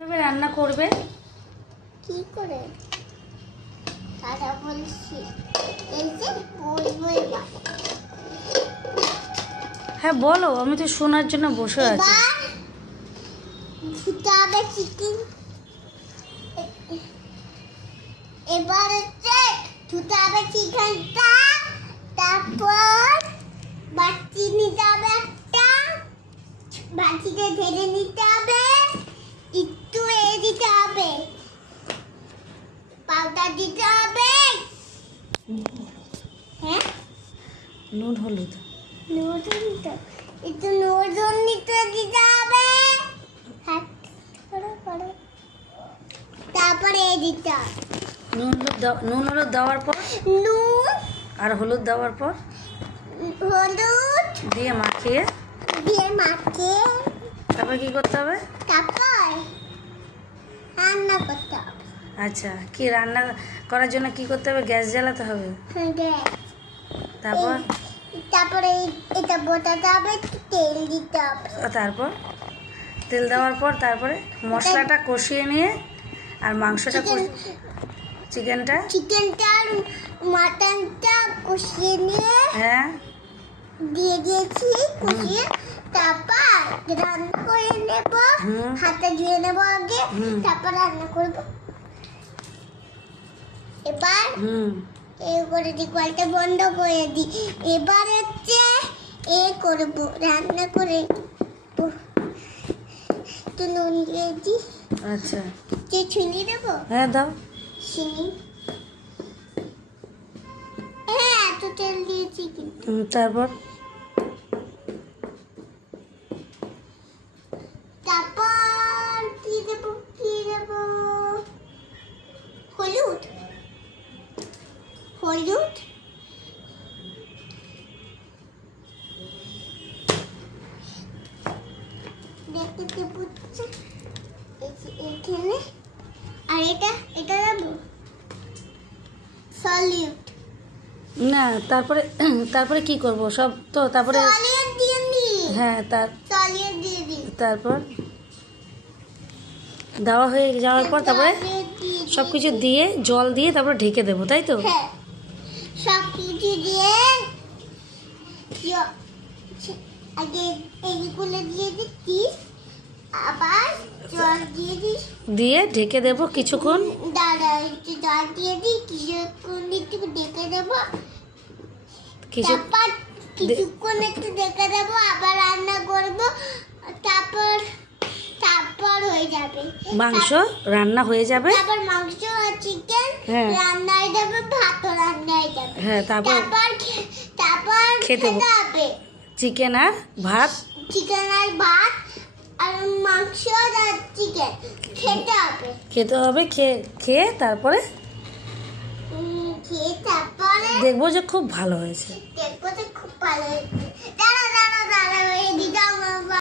কিভাবে রান্না করবে? কি করে দাদা বলছি এই যে বলবই না। হ্যাঁ বলো, আমি তো শোনার জন্য বসে আছি। ধুতে হবে চিকেন। এবার হচ্ছে ধুতে হবে চিকেনটা, তারপর বাটি নিতে হবে একটা, বাটিতে ঢেলে নিতে হবে, একটু দিতে হবে, পাউডার দিতে হবে, হ্যাঁ নুন হলুদ একটু নুন দিতে হবে, তারপরে দিতে হবে নুন হলুদ দেওয়ার পর নুন আর হলুদ দেওয়ার পর হলুদ দিয়ে মাখিয়ে তারপর কি করতে হবে? তারপর রান্না করতে হবে। আচ্ছা, কি রান্না করার জন্য কি করতে হবে? গ্যাস জ্বালাতে হবে। তারপর তারপরে এটা বোটাতে হবে, তেল দিতে হবে। তারপর তেল দেওয়ার পর তারপরে মশলাটা কষিয়ে নিয়ে আর মাংসটা চিকেনটা আর মাটনটা কষিয়ে নিয়ে হ্যাঁ দিয়ে দিয়েছি, কষিয়ে তারপর রান্না করে নেব। হাতে ধুয়ে নেব আগে, তারপর রান্না করব। এবার এই করে দি, কলটা বন্ধ করে দি। এবার হচ্ছে করব, রান্না করে তো নুন দিয়ে দি। আচ্ছা, চিনি দেবো? হ্যাঁ দাও। চিনি, হ্যাঁ এত তেল দিয়েছি কিন্তু। তারপর তারপর কি দেবো? হলুদ দেখতে দেবো এখানে। আর এটা দেবো সলিড। না, তারপরে কি করব? সব তো তারপরে সলিড দিয়ে নি। হ্যাঁ সলিড দিয়ে দি। তারপর দেওয়া হয়ে যাওয়ার পর তারপরে সব কিছু দিয়ে জল দিয়ে তারপরে ঢেকে দেবো, তাই তো? হ্যাঁ, সব কিছু দিয়ে আগে এইগুলো দিয়ে দিচ্ছি, আবার জল দিয়ে দিস, দিয়ে ঢেকে দেবো কিছুক্ষণ। দাঁড়া একটু জল দিয়ে দিই, কিছুক্ষণ একটু ঢেকে দেবো, তারপর কিছুক্ষণ একটু ঢেকে দেবো, আবার রান্না করব। তারপর হয়ে যাবে মাংস রান্না হয়ে যাবে। তারপর মাংস আর চিকেন রান্না হয়ে যাবে, ভাতও রান্না হয়ে যাবে। হ্যাঁ, তারপর খেতে হবে চিকেন আর ভাত আর মাংস আর চিকেন খেতে হবে। খেয়ে তারপরে খেয়ে তারপরে দেখবো যে খুব ভালো হয়েছে। দেখবো যে খুব ভালো হয়েছে। দাঁড়া